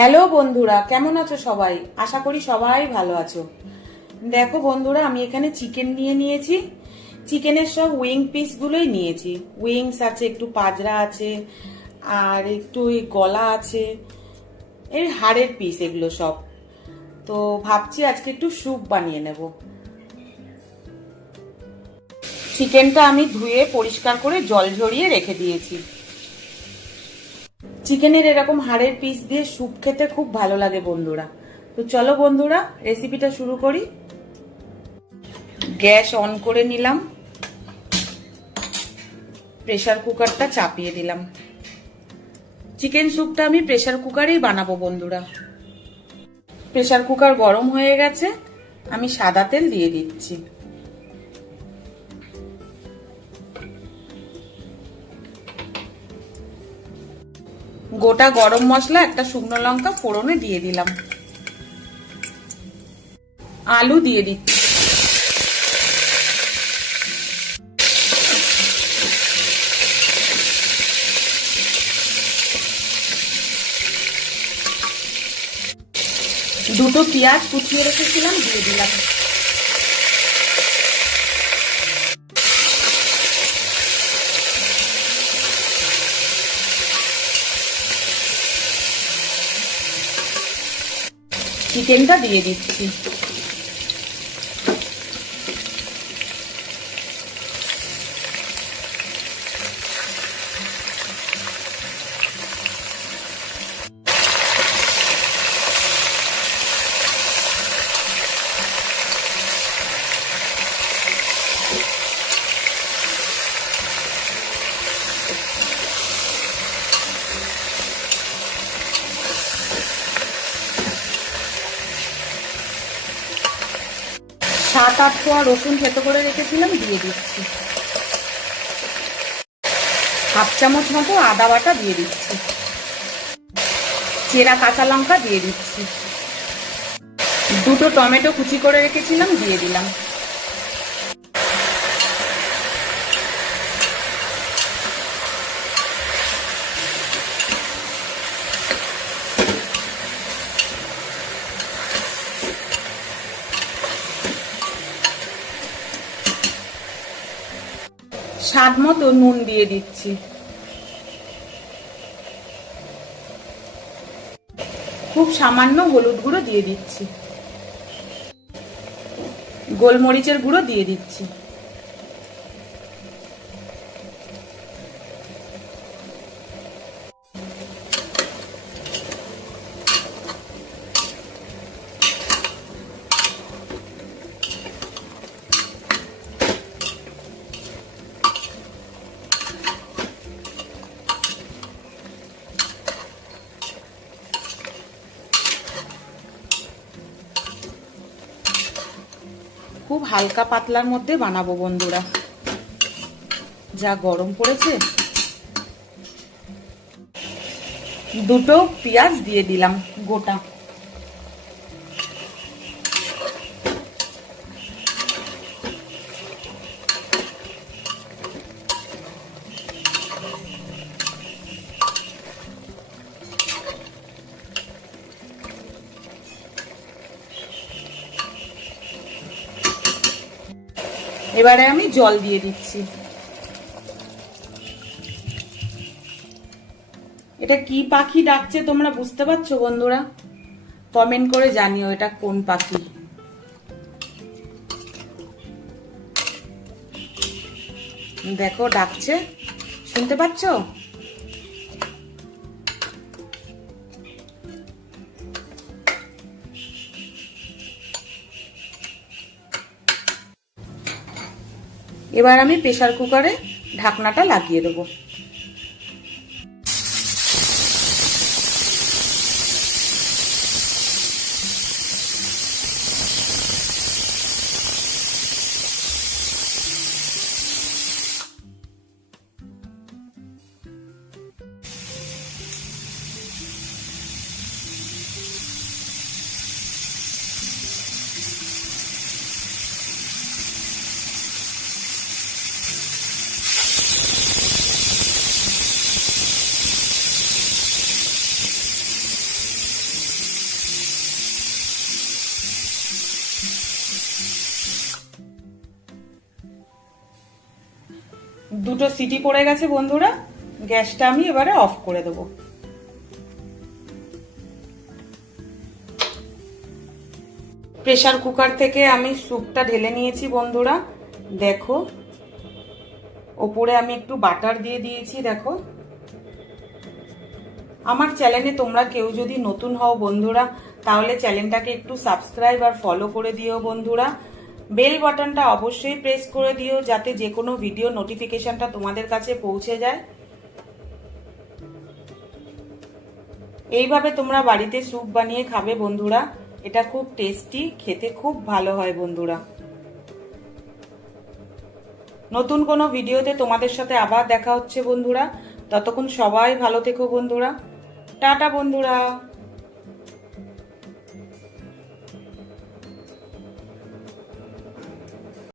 Hello বন্ধুরা, কেমন আছো সবাই? আশা করি সবাই ভালো আছো। দেখো বন্ধুরা, আমি এখানে চিকেন নিয়ে নিয়েছি। চিকেনের সব উইং পিস গুলোই নিয়েছি। উইংস আছে, একটু পাজরা আছে, আর একটু গলা আছে, এই হাড়ের পিস এগুলো সব। তো ভাবছি আজকে একটু স্যুপ বানিয়ে নেব। চিকেনটা আমি ধুয়ে পরিষ্কার করে জল ঝরিয়ে রেখে দিয়েছি। চিকেনের এরকম হাড়ের পিস দিয়ে স্যুপ খেতে খুব ভালো লাগে বন্ধুরা। তো চলো বন্ধুরা, রেসিপিটা শুরু করি। গ্যাস অন করে নিলাম, প্রেসার কুকারটা চাপিয়ে দিলাম। চিকেন স্যুপটা আমি প্রেসার কুকারেই বানাবো বন্ধুরা। প্রেসার কুকার গরম হয়ে গেছে, আমি সাদা তেল দিয়ে দিচ্ছি। গোটা গরম মশলা, একটা শুকনো লঙ্কা ফোড়নে দিয়ে দিলাম। আলু দিয়ে দিচ্ছি। দুটো পেঁয়াজ কুচিয়ে রেখেছিলাম, দিয়ে দিলাম। চিকেনটা দিয়ে দিচ্ছি। সাত আট কোয়া রসুন থেতো করে রেখেছিলাম, দিয়ে দিচ্ছি। হাফ চামচ মতো আদা বাটা দিয়ে দিচ্ছি। চেরা কাঁচা লঙ্কা দিয়ে দিচ্ছি। দুটো টমেটো কুচি করে রেখেছিলাম, দিয়ে দিলাম। স্বাদ মতো নুন দিয়ে দিচ্ছি। খুব সামান্য হলুদ গুঁড়ো দিয়ে দিচ্ছি। গোলমরিচের গুঁড়ো দিয়ে দিচ্ছি। খুব হালকা পাতলার মধ্যে বানাবো বন্ধুরা, যা গরম পড়েছে। দুটো পেঁয়াজ দিয়ে দিলাম গোটা। এবারে আমি জল দিয়ে দিচ্ছি। এটা কি পাখি ডাকছে তোমরা বুঝতে পারছো বন্ধুরা? কমেন্ট করে জানিও এটা কোন পাখি। দেখো ডাকছে, শুনতে পাচ্ছো? এবার আমি প্রেসার কুকারে ঢাকনাটা লাগিয়ে দেবো। দুটো সিটি পড়ে গেছে বন্ধুরা, গ্যাসটা আমি এবারে অফ করে দেবো। প্রেসার কুকার থেকে আমি স্যুপটা ঢেলে নিয়েছি বন্ধুরা, দেখো ওপরে আমি একটু বাটার দিয়ে দিয়েছি। দেখো আমার চ্যানেলে তোমরা কেউ যদি নতুন হও বন্ধুরা, তাহলে চ্যানেলটাকে একটু সাবস্ক্রাইব আর ফলো করে দিও বন্ধুরা। বেল বাটনটা অবশ্যই প্রেস করে দিও, যাতে যে কোনো ভিডিও নোটিফিকেশনটা তোমাদের কাছে পৌঁছে যায়। এইভাবে তোমরা বাড়িতে স্যুপ বানিয়ে খাবে বন্ধুরা, এটা খুব টেস্টি, খেতে খুব ভালো হয় বন্ধুরা। নতুন কোনো ভিডিওতে তোমাদের সাথে আবার দেখা হচ্ছে বন্ধুরা, ততক্ষণ সবাই ভালো থেকো বন্ধুরা, টাটা বন্ধুরা।